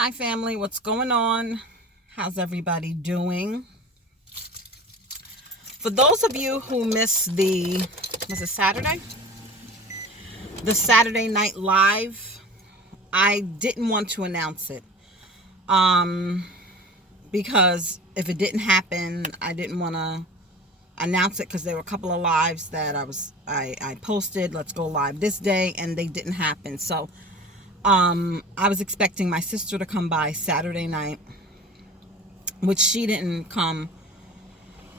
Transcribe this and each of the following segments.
Hi family, what's going on? How's everybody doing? For those of you who missed was it Saturday? The Saturday Night Live, I didn't want to announce it. Because if it didn't happen, I didn't want to announce it because there were a couple of lives that I posted, let's go live this day, and they didn't happen. So I was expecting my sister to come by Saturday night, which she didn't come.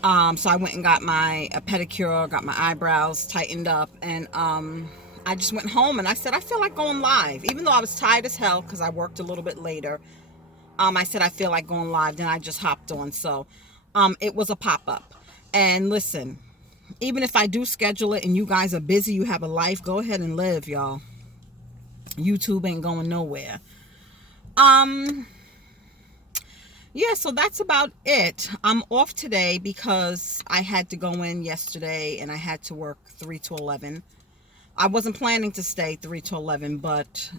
So I went and got a pedicure, got my eyebrows tightened up, and I just went home and I said, I feel like going live. Even though I was tired as hell because I worked a little bit later, I said, I feel like going live. Then I just hopped on. So it was a pop-up. And listen, even if I do schedule it and you guys are busy, you have a life, go ahead and live, y'all. YouTube ain't going nowhere. Yeah, so that's about it. I'm off today because I had to go in yesterday and I had to work 3 to 11. I wasn't planning to stay 3 to 11, but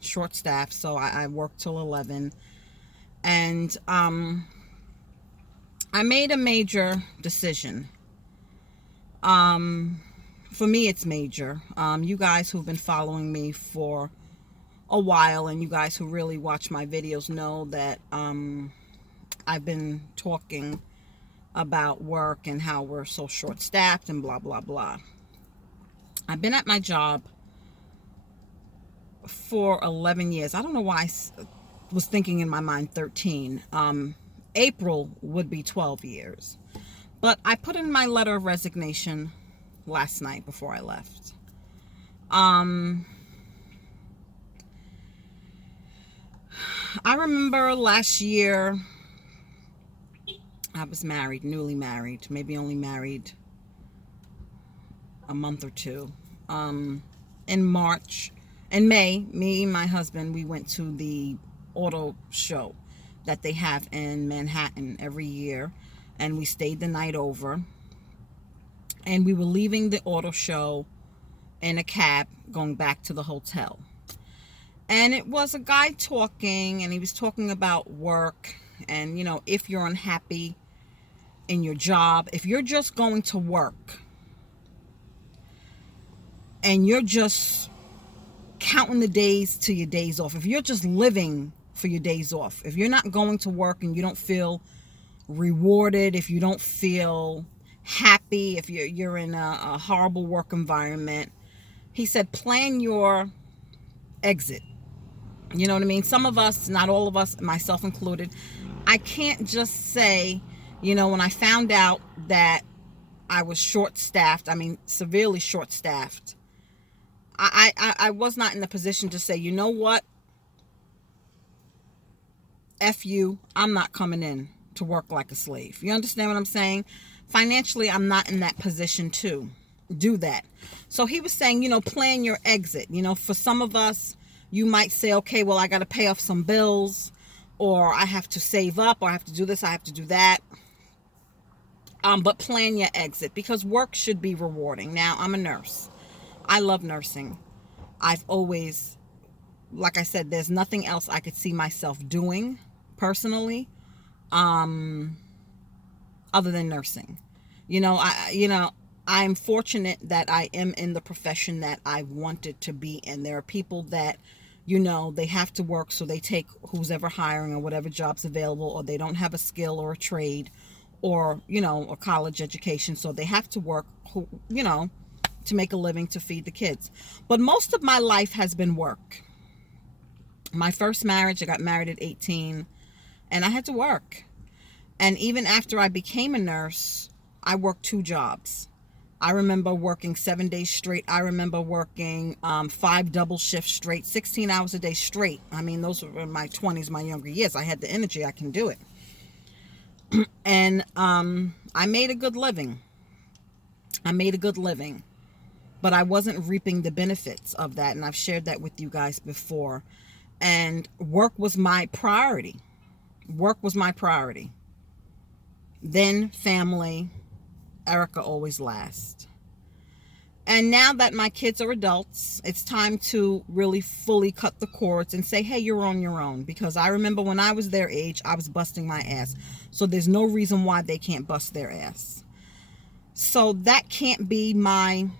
short staff, so I worked till 11. And I made a major decision. For me, it's major. You guys who've been following me for a while and you guys who really watch my videos know that I've been talking about work and how we're so short-staffed and blah, blah, blah. I've been at my job for 11 years. I don't know why I was thinking in my mind 13. April would be 12 years. But I put in my letter of resignation last night before I left. I remember last year, I was married, newly married, maybe only married a month or two. In May, me and my husband, we went to the auto show that they have in Manhattan every year, and we stayed the night over. And we were leaving the auto show in a cab going back to the hotel. And it was a guy talking, and he was talking about work and, if you're unhappy in your job, if you're just going to work and you're just counting the days to your days off, if you're just living for your days off, if you're not going to work and you don't feel rewarded, if you don't feel happy, if you're in a horrible work environment, he said, plan your exit. You know what I mean? Some of us, not all of us, myself included, I can't just say, when I found out that I was short-staffed, severely short-staffed, I was not in the position to say, you know what? F you, I'm not coming in to work like a slave. You understand what I'm saying? Financially, I'm not in that position to do that. So he was saying, plan your exit. For some of us, you might say, okay, well, I got to pay off some bills, or I have to save up, or I have to do this, I have to do that. But plan your exit, because work should be rewarding. Now, I'm a nurse. I love nursing. I've always, like I said, there's nothing else I could see myself doing personally, other than nursing. I'm fortunate that I am in the profession that I wanted to be in. There are people that, they have to work, so they take who's ever hiring or whatever job's available, or they don't have a skill or a trade or, a college education, so they have to work, to make a living to feed the kids. But most of my life has been work. My first marriage, I got married at 18, and I had to work. And even after I became a nurse, I worked 2 jobs. I remember working 7 days straight. I remember working 5 double shifts straight, 16 hours a day straight. Those were in my 20s, my younger years. I had the energy. I can do it. And I made a good living. But I wasn't reaping the benefits of that. And I've shared that with you guys before. And work was my priority. Then family. Erica always last. And now that my kids are adults, it's time to really fully cut the cords and say, hey, you're on your own. Because I remember when I was their age, I was busting my ass. So there's no reason why they can't bust their ass. So that can't be my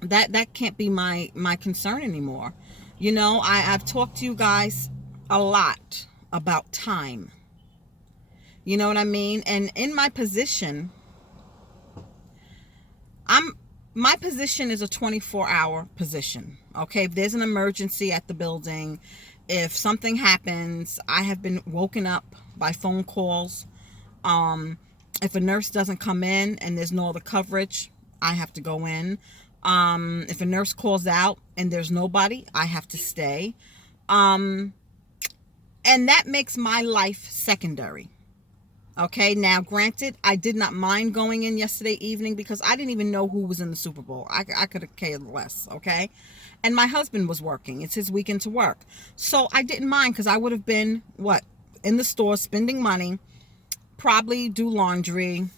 my concern anymore. You know, I've talked to you guys a lot about time. You know what I mean? And in my position, my position is a 24-hour position. Okay, if there's an emergency at the building, if something happens, I have been woken up by phone calls. If a nurse doesn't come in and there's no other coverage, I have to go in. If a nurse calls out and there's nobody, I have to stay. And that makes my life secondary. Okay, now granted, I did not mind going in yesterday evening because I didn't even know who was in the Super Bowl. I could have cared less, okay? And my husband was working. It's his weekend to work. So I didn't mind because I would have been, in the store spending money, probably do laundry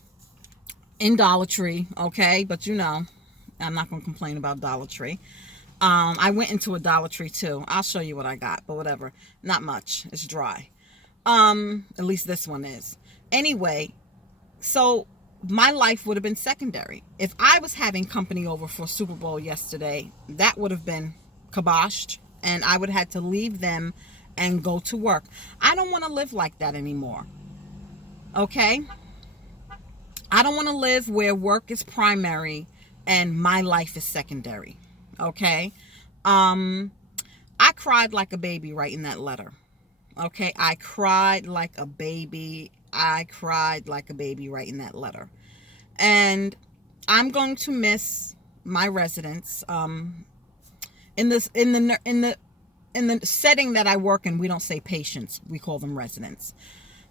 in Dollar Tree, okay? But you know, I'm not going to complain about Dollar Tree. I went into a Dollar Tree too. I'll show you what I got, but whatever. Not much. It's dry. At least this one is. Anyway, so my life would have been secondary. If I was having company over for Super Bowl yesterday, that would have been kiboshed, and I would have had to leave them and go to work. I don't want to live like that anymore. Okay? I don't want to live where work is primary and my life is secondary. Okay? I cried like a baby writing that letter. Okay? I cried like a baby. I cried like a baby writing that letter. And I'm going to miss my residents. In the setting that I work in, we don't say patients, we call them residents.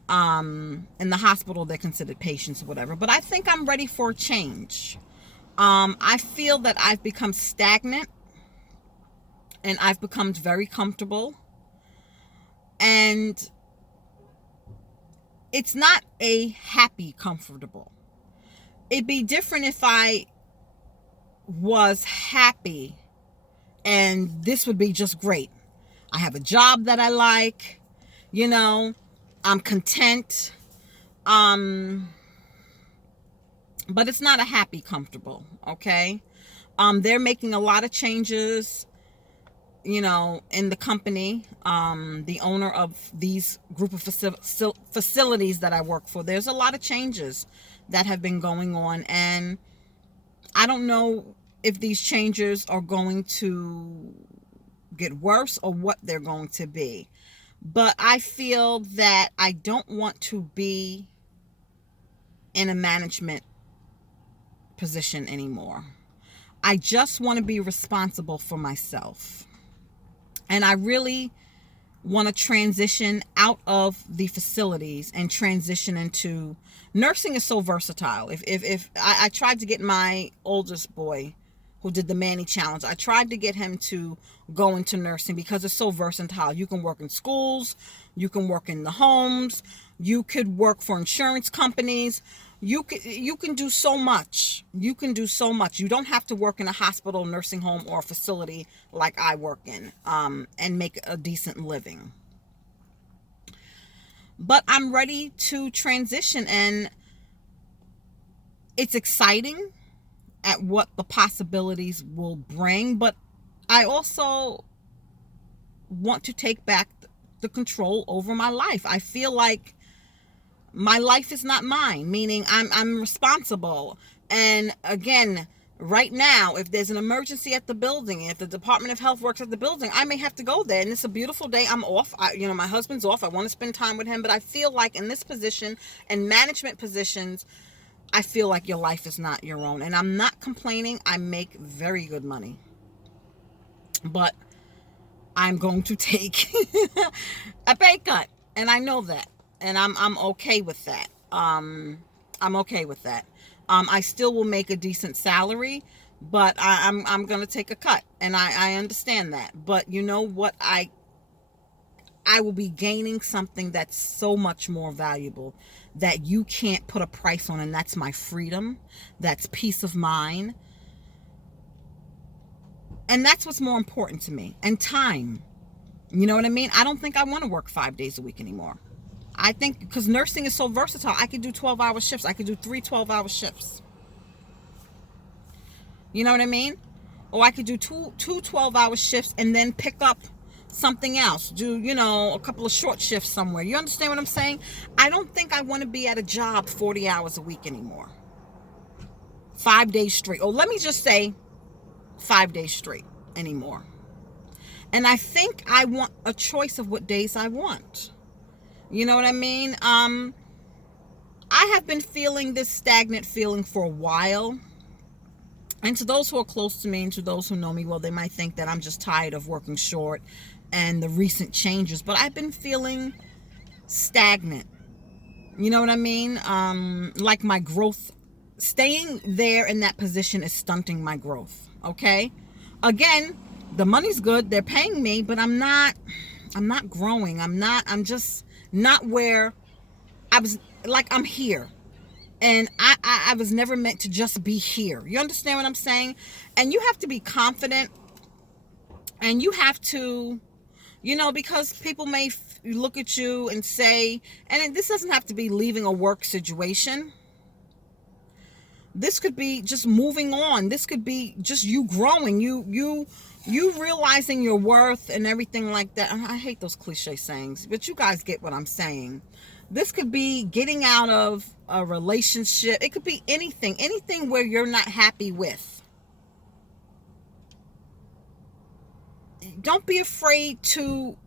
In the hospital, they're considered patients or whatever. But I think I'm ready for a change. I feel that I've become stagnant and I've become very comfortable. And it's not a happy comfortable. It'd be different if I was happy and this would be just great. I have a job that I like, you know, I'm content. But it's not a happy comfortable, okay? They're making a lot of changes, you know, in the company. The owner of these group of facilities that I work for, there's a lot of changes that have been going on, and I don't know if these changes are going to get worse or what they're going to be. But I feel that I don't want to be in a management position anymore. I just want to be responsible for myself. And I really want to transition out of the facilities and transition into nursing. Is so versatile. If I tried to get my oldest boy who did the Manny Challenge, I tried to get him to go into nursing because it's so versatile. You can work in schools, you can work in the homes, you could work for insurance companies. You can do so much. You can do so much. You don't have to work in a hospital, nursing home, or a facility like I work in, and make a decent living. But I'm ready to transition, and it's exciting at what the possibilities will bring. But I also want to take back the control over my life. I feel like my life is not mine, meaning I'm responsible. And again, right now, if there's an emergency at the building, if the Department of Health works at the building, I may have to go there. And it's a beautiful day. I'm off. My husband's off. I want to spend time with him. But I feel like in this position and management positions, I feel like your life is not your own. And I'm not complaining. I make very good money. But I'm going to take a pay cut. And I know that. And I'm okay with that. I'm okay with that. I still will make a decent salary, but I'm going to take a cut, and I understand that. But you know what? I will be gaining something that's so much more valuable that you can't put a price on, and that's my freedom. That's peace of mind. And that's what's more important to me. And time. You know what I mean? I don't think I want to work 5 days a week anymore. I think because nursing is so versatile, I could do 12-hour shifts. I could do 3 12-hour shifts. You know what I mean? Or I could do two 12-hour shifts and then pick up something else. Do, a couple of short shifts somewhere. You understand what I'm saying? I don't think I want to be at a job 40 hours a week anymore. 5 days straight. Or let me just say 5 days straight anymore. And I think I want a choice of what days I want. You know what I mean? I have been feeling this stagnant feeling for a while. And to those who are close to me and to those who know me, well, they might think that I'm just tired of working short and the recent changes. But I've been feeling stagnant. You know what I mean? Like my growth, staying there in that position is stunting my growth. Okay? Again, the money's good. They're paying me, but I'm not growing. I'm just not where I was. Like, I'm here. And I was never meant to just be here. You understand what I'm saying? And you have to be confident. And you have to, because people may look at you and say, and this doesn't have to be leaving a work situation. This could be just moving on. This could be just you growing. You realizing your worth and everything like that. I hate those cliche sayings, but you guys get what I'm saying. This could be getting out of a relationship. It could be anything where you're not happy with. Don't be afraid to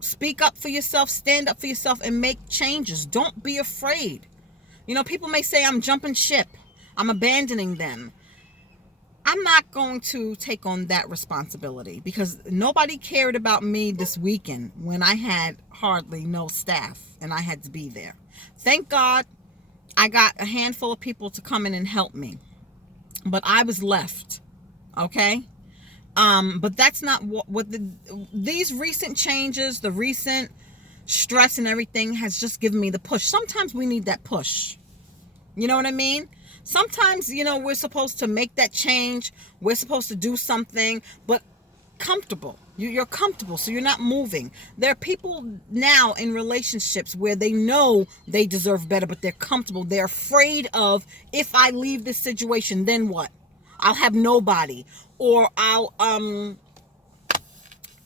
speak up for yourself, stand up for yourself, and make changes. Don't be afraid. People may say I'm jumping ship. I'm abandoning them. I'm not going to take on that responsibility because nobody cared about me this weekend when I had hardly no staff and I had to be there. Thank God I got a handful of people to come in and help me, but I was left. Okay. But that's not what these recent changes, the recent stress and everything has just given me the push. Sometimes we need that push. You know what I mean? Sometimes, we're supposed to make that change. We're supposed to do something, but comfortable. You're comfortable, so you're not moving. There are people now in relationships where they know they deserve better, but they're comfortable. They're afraid of, if I leave this situation, then what? I'll have nobody. Or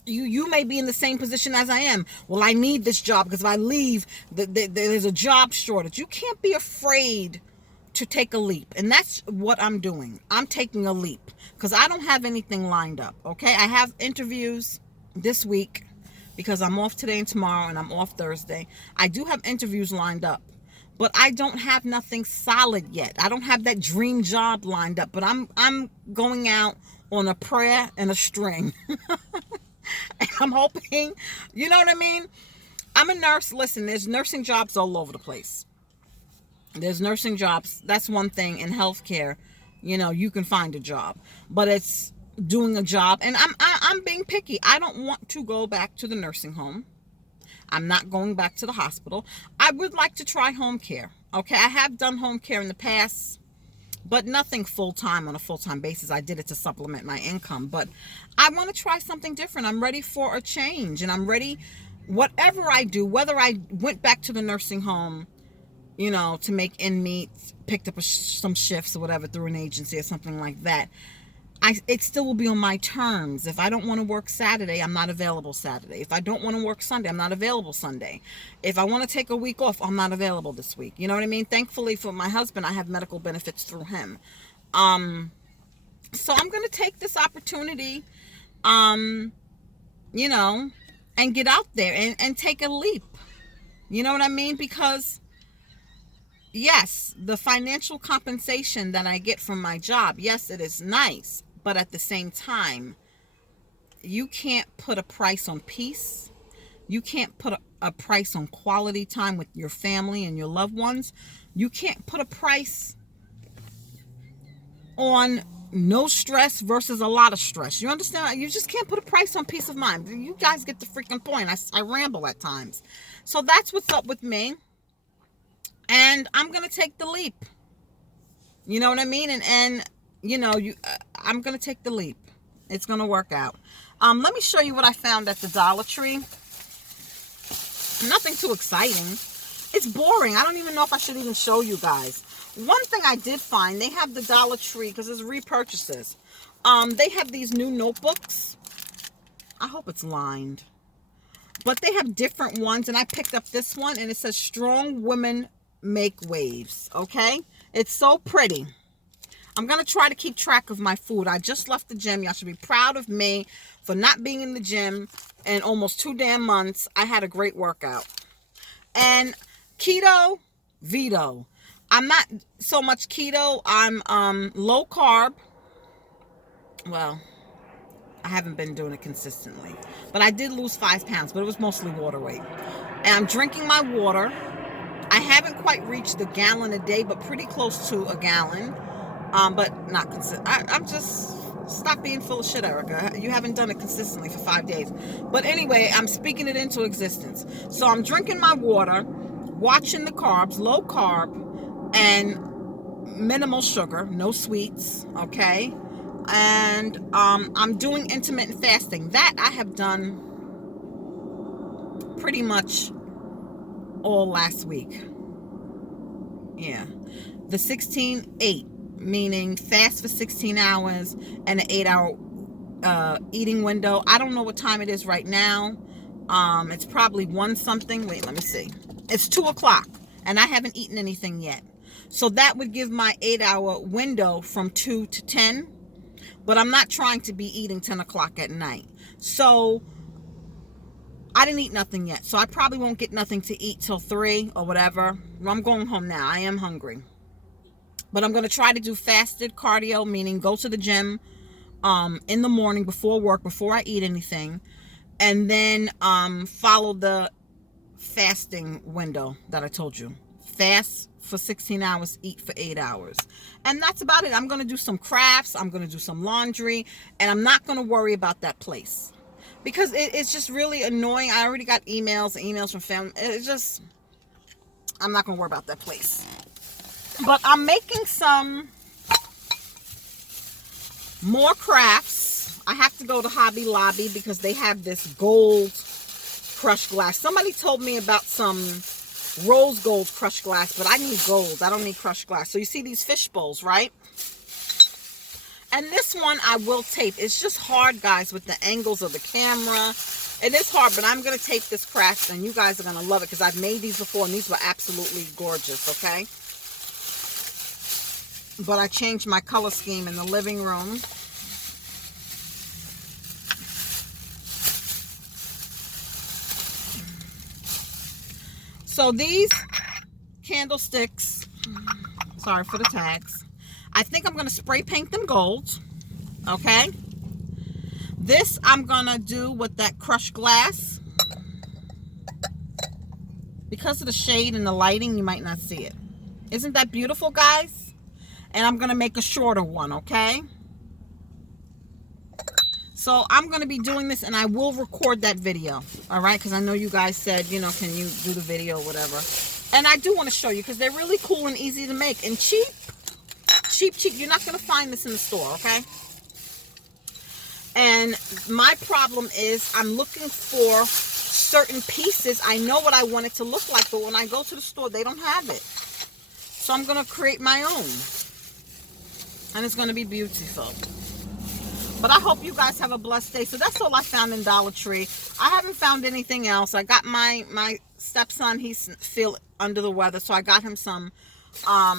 you may be in the same position as I am. Well, I need this job because if I leave, there's a job shortage. You can't be afraid to take a leap. And that's what I'm doing. I'm taking a leap because I don't have anything lined up. Okay. I have interviews this week because I'm off today and tomorrow and I'm off Thursday. I do have interviews lined up, but I don't have nothing solid yet. I don't have that dream job lined up, but I'm going out on a prayer and a string. And I'm hoping, you know what I mean? I'm a nurse. Listen, there's nursing jobs all over the place. There's nursing jobs. That's one thing in healthcare. You can find a job, but it's doing a job. And I'm being picky. I don't want to go back to the nursing home. I'm not going back to the hospital. I would like to try home care. Okay. I have done home care in the past, but nothing full-time on a full-time basis. I did it to supplement my income, but I want to try something different. I'm ready for a change, and I'm ready, whatever I do, whether I went back to the nursing home, to make end meet, picked up some shifts or whatever through an agency or something like that. It still will be on my terms. If I don't want to work Saturday, I'm not available Saturday. If I don't want to work Sunday, I'm not available Sunday. If I want to take a week off, I'm not available this week. You know what I mean? Thankfully for my husband, I have medical benefits through him. So I'm going to take this opportunity, and get out there and take a leap. You know what I mean? Because yes, the financial compensation that I get from my job, yes, it is nice. But at the same time, you can't put a price on peace. You can't put a price on quality time with your family and your loved ones. You can't put a price on no stress versus a lot of stress. You understand? You just can't put a price on peace of mind. You guys get the freaking point. I ramble at times. So that's what's up with me. And I'm going to take the leap. You know what I mean? And I'm going to take the leap. It's going to work out. Let me show you what I found at the Dollar Tree. Nothing too exciting. It's boring. I don't even know if I should even show you guys. One thing I did find, they have the Dollar Tree, because it's repurchases. They have these new notebooks. I hope it's lined. But they have different ones, and I picked up this one, and it says Strong Women Make Waves, okay? It's so pretty. I'm going to try to keep track of my food. I just left the gym. Y'all should be proud of me for not being in the gym in almost 2 damn months. I had a great workout. And keto, veto. I'm not so much keto. I'm low carb. Well, I haven't been doing it consistently. But I did lose 5 pounds, but it was mostly water weight. And I'm drinking my water. I haven't quite reached the gallon a day, but pretty close to a gallon. But not consistent. I'm just, stop being full of shit, Erica. You haven't done it consistently for 5 days. But anyway, I'm speaking it into existence. So I'm drinking my water, watching the carbs, low carb, and minimal sugar, no sweets, okay? And I'm doing intermittent fasting. That I have done pretty much all last week. Yeah. The 16-8, meaning fast for 16 hours and an 8-hour eating window. I don't know what time it is right now. It's probably 1 something. Wait, let me see. It's 2 o'clock and I haven't eaten anything yet. So that would give my 8-hour window from 2 to 10. But I'm not trying to be eating 10 o'clock at night. So I didn't eat nothing yet. So I probably won't get nothing to eat till 3 or whatever. I'm going home now. I am hungry. But I'm going to try to do fasted cardio, meaning go to the gym in the morning before work, before I eat anything. And then follow the fasting window that I told you. Fast for 16 hours, eat for 8 hours. And that's about it. I'm going to do some crafts. I'm going to do some laundry. And I'm not going to worry about that place. Because it's just really annoying. I already got emails from family. It's just, I'm not going to worry about that place. But I'm making some more crafts. I have to go to Hobby Lobby because they have this gold crushed glass. Somebody told me about some rose gold crushed glass, but I need gold. I don't need crushed glass. So you see these fish bowls, right? And this one I will tape. It's just hard, guys, with the angles of the camera. It is hard, but I'm going to tape this craft, and you guys are going to love it because I've made these before, and these were absolutely gorgeous, okay? But I changed my color scheme in the living room. So these candlesticks, sorry for the tags, I think I'm going to spray paint them gold, okay? This I'm going to do with that crushed glass. Because of the shade and the lighting, you might not see it. Isn't that beautiful, guys? And I'm going to make a shorter one, okay? So I'm going to be doing this, and I will record that video, all right? Because I know you guys said, you know, can you do the video or whatever. And I do want to show you because they're really cool and easy to make. And cheap. Cheap, cheap. You're not going to find this in the store, okay? And my problem is I'm looking for certain pieces. I know what I want it to look like, but when I go to the store, they don't have it. So I'm going to create my own. And it's going to be beautiful. But I hope you guys have a blessed day. So that's all I found in Dollar Tree. I haven't found anything else. I got my stepson. He's feel under the weather. So I got him some, I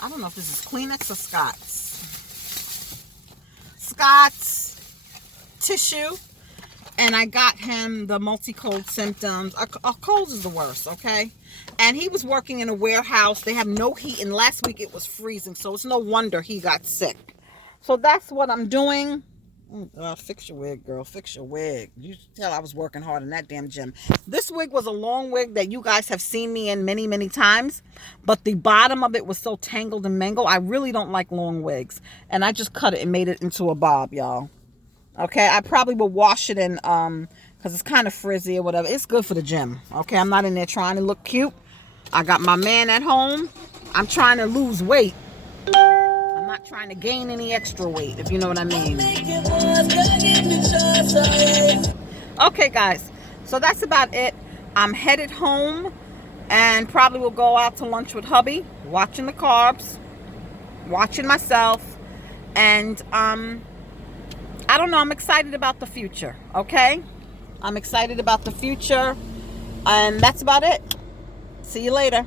don't know if this is Kleenex or Scott's tissue. And I got him the multi-cold symptoms. A cold is the worst, okay? And he was working in a warehouse. They have no heat. And last week it was freezing. So it's no wonder he got sick. So that's what I'm doing. Fix your wig, girl. Fix your wig. You tell I was working hard in that damn gym. This wig was a long wig that you guys have seen me in many, many times. But the bottom of it was so tangled and mangled. I really don't like long wigs. And I just cut it and made it into a bob, y'all. Okay, I probably will wash it in, because it's kind of frizzy or whatever. It's good for the gym. Okay, I'm not in there trying to look cute. I got my man at home. I'm trying to lose weight. And I'm not trying to gain any extra weight, if you know what I mean. Okay, guys, so that's about it. I'm headed home and probably will go out to lunch with hubby, watching the carbs, watching myself, and I don't know, I'm excited about the future, okay? I'm excited about the future, and that's about it. See you later.